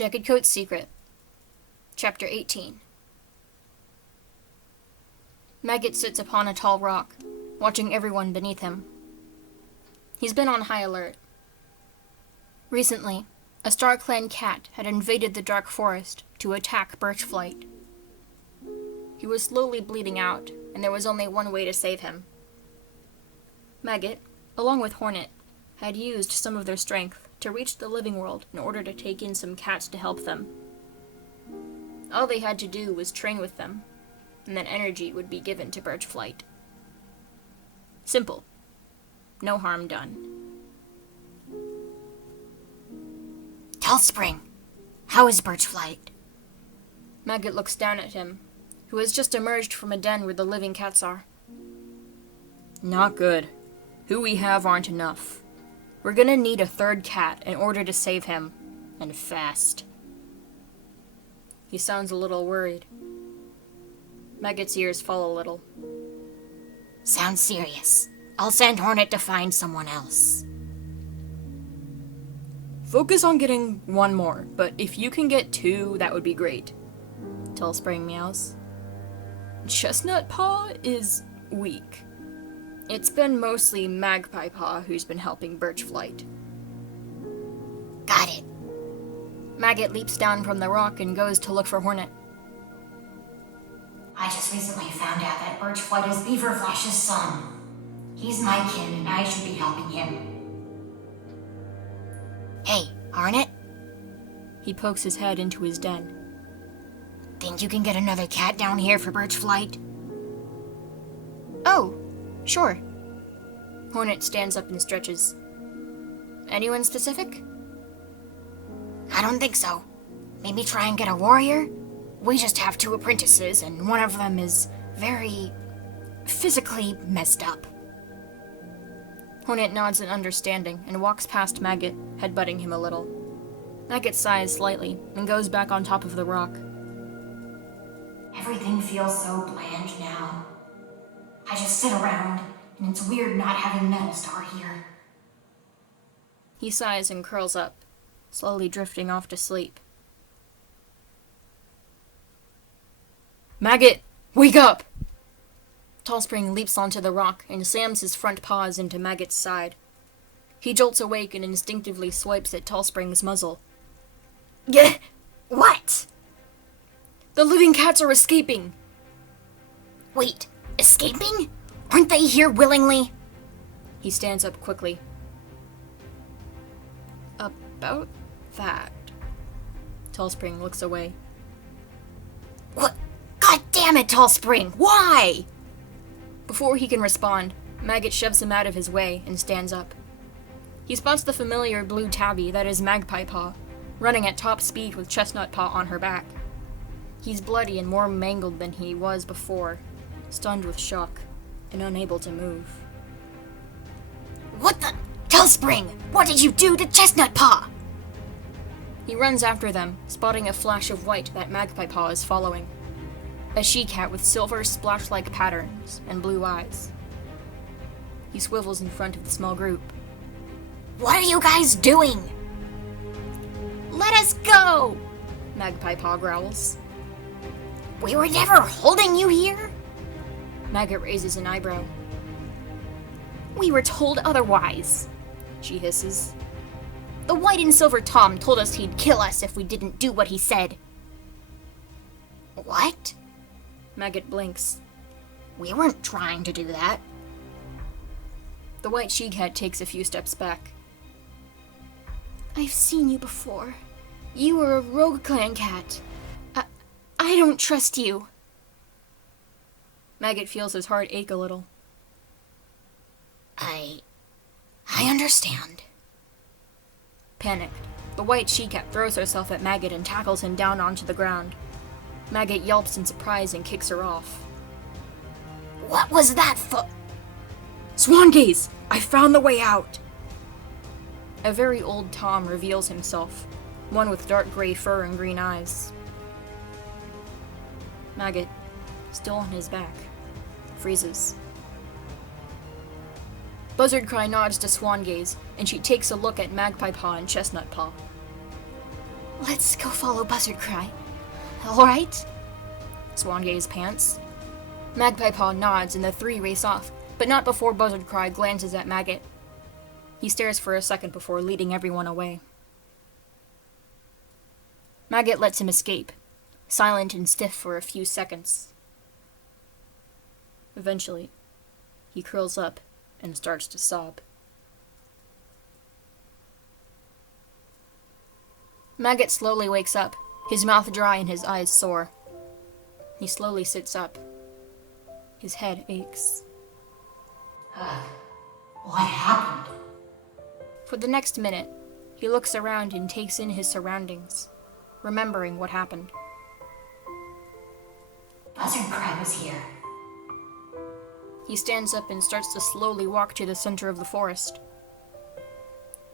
Jaggedcoat's Secret, Chapter 18. Maggot sits upon a tall rock, watching everyone beneath him. He's been on high alert. Recently, a Star Clan cat had invaded the dark forest to attack Birchflight. He was slowly bleeding out, and there was only one way to save him. Maggot, along with Hornet, had used some of their strength to reach the living world in order to take in some cats to help them. All they had to do was train with them, and then energy would be given to Birchflight. Simple. No harm done. Tallspring, how is Birchflight? Maggot looks down at him, who has just emerged from a den where the living cats are. Not good. Who we have aren't enough. We're gonna need a third cat in order to save him, and fast. He sounds a little worried. Maggot's ears fall a little. Sounds serious. I'll send Hornet to find someone else. Focus on getting one more, but if you can get two, that would be great. Tallspring meows. Chestnut Paw is weak. It's been mostly Magpie Paw who's been helping Birchflight. Got it. Maggot leaps down from the rock and goes to look for Hornet. I just recently found out that Birchflight is Beaverflash's son. He's my kin and I should be helping him. Hey, Hornet? He pokes his head into his den. Think you can get another cat down here for Birchflight? Oh, sure. Hornet stands up and stretches. Anyone specific? I don't think so. Maybe try and get a warrior? We just have 2 apprentices, and one of them is very physically messed up. Hornet nods in understanding and walks past Maggot, headbutting him a little. Maggot sighs slightly and goes back on top of the rock. Everything feels so bland now. I just sit around, and it's weird not having Metalstar here. He sighs and curls up, slowly drifting off to sleep. Maggot, wake up! Tallspring leaps onto the rock and slams his front paws into Maggot's side. He jolts awake and instinctively swipes at Tallspring's muzzle. Gah! What? The living cats are escaping! Wait, escaping? Aren't they here willingly? He stands up quickly. About that. Tallspring looks away. What? God damn it, Tallspring! Why? Before he can respond, Maggot shoves him out of his way and stands up. He spots the familiar blue tabby that is Magpie Paw, running at top speed with Chestnut Paw on her back. He's bloody and more mangled than he was before, stunned with shock, and unable to move. What the? Tallspring! What did you do to Chestnut Paw? He runs after them, spotting a flash of white that Magpie Paw is following. A she-cat with silver splash-like patterns and blue eyes. He swivels in front of the small group. What are you guys doing? Let us go! Magpie Paw growls. We were never holding you here? Maggot raises an eyebrow. We were told otherwise, she hisses. The white and silver Tom told us he'd kill us if we didn't do what he said. What? Maggot blinks. We weren't trying to do that. The white she-cat takes a few steps back. I've seen you before. You were a rogue clan cat. I don't trust you. Maggot feels his heart ache a little. I understand. Panicked, the white she-cat throws herself at Maggot and tackles him down onto the ground. Maggot yelps in surprise and kicks her off. What was that for? Swan gaze! I found the way out! A very old Tom reveals himself, one with dark gray fur and green eyes. Maggot, still on his back, freezes. Buzzardcry nods to Swan Gaze, and she takes a look at Magpie Paw and Chestnut Paw. Let's go follow Buzzard Cry. Alright? Swan Gaze pants. Magpie Paw nods and the three race off, but not before Buzzard Cry glances at Maggot. He stares for a second before leading everyone away. Maggot lets him escape, silent and stiff for a few seconds. Eventually, he curls up and starts to sob. Maggot slowly wakes up, his mouth dry and his eyes sore. He slowly sits up. His head aches. What happened? For the next minute, he looks around and takes in his surroundings, remembering what happened. Buzzard Cry was here. He stands up and starts to slowly walk to the center of the forest.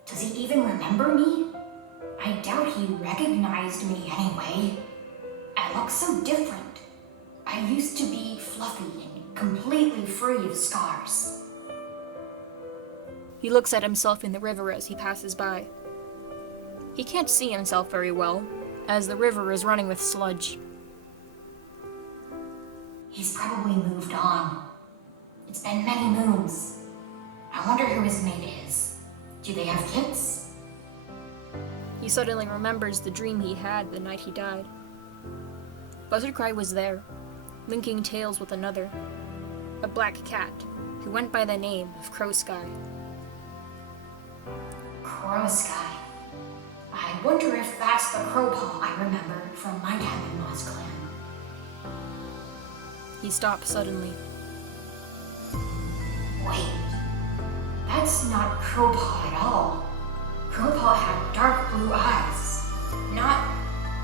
Does he even remember me? I doubt he recognized me anyway. I look so different. I used to be fluffy and completely free of scars. He looks at himself in the river as he passes by. He can't see himself very well, as the river is running with sludge. He's probably moved on. It's been many moons. I wonder who his mate is. Do they have kids? He suddenly remembers the dream he had the night he died. Buzzard Cry was there, linking tails with another, a black cat who went by the name of Crow Sky. Crow Sky. I wonder if that's the Crowpaw I remember from my time in Moss Clan. He stops suddenly. Wait, that's not Crowpaw at all. Crowpaw had dark blue eyes, not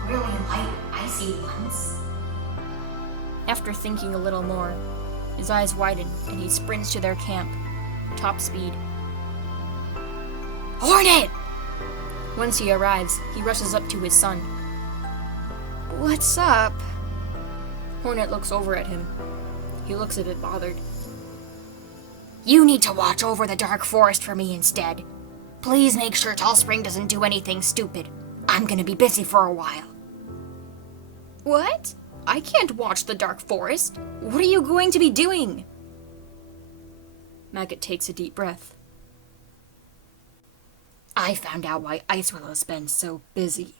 really light, icy ones. After thinking a little more, his eyes widen and he sprints to their camp, top speed. Hornet! Once he arrives, he rushes up to his son. What's up? Hornet looks over at him. He looks a bit bothered. You need to watch over the dark forest for me instead. Please make sure Tall Spring doesn't do anything stupid. I'm gonna be busy for a while. What? I can't watch the dark forest. What are you going to be doing? Maggot takes a deep breath. I found out why Ice Willow's been so busy.